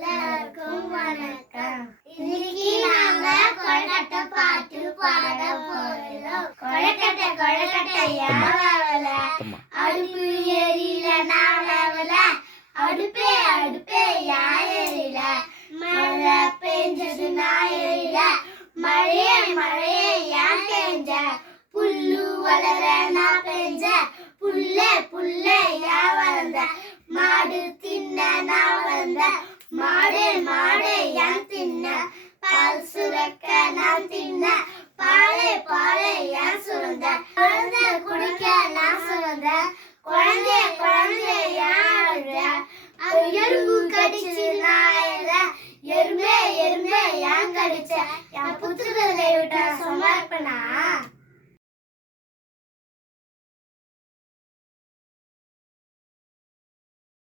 எல்லாருக்கும் வணக்கம். இன்னைக்கு நாங்க கொழுக்கட்டை பாட்டு பாட போறோம். கொழுக்கட்டை கொழுக்கட்டை யாவல அடுப்பு எரியல நாவல அடுப்பே அடுப்பே யாயரில மழை பெஞ்சது நாயரில மழையே மழையே யான் பெஞ்ச புல்லு வளர நான் பெஞ்ச புல்லே புல்லே யா வளர்ந்த மாடு தின்ன நான் வளர்ந்த மாடு மாடு யான் தின்ன பால் சுரக்க நான் தின்ன பாலே பாலே யான் சுரந்த குழந்தை குடிக்க நான் சுரந்த குழந்தைய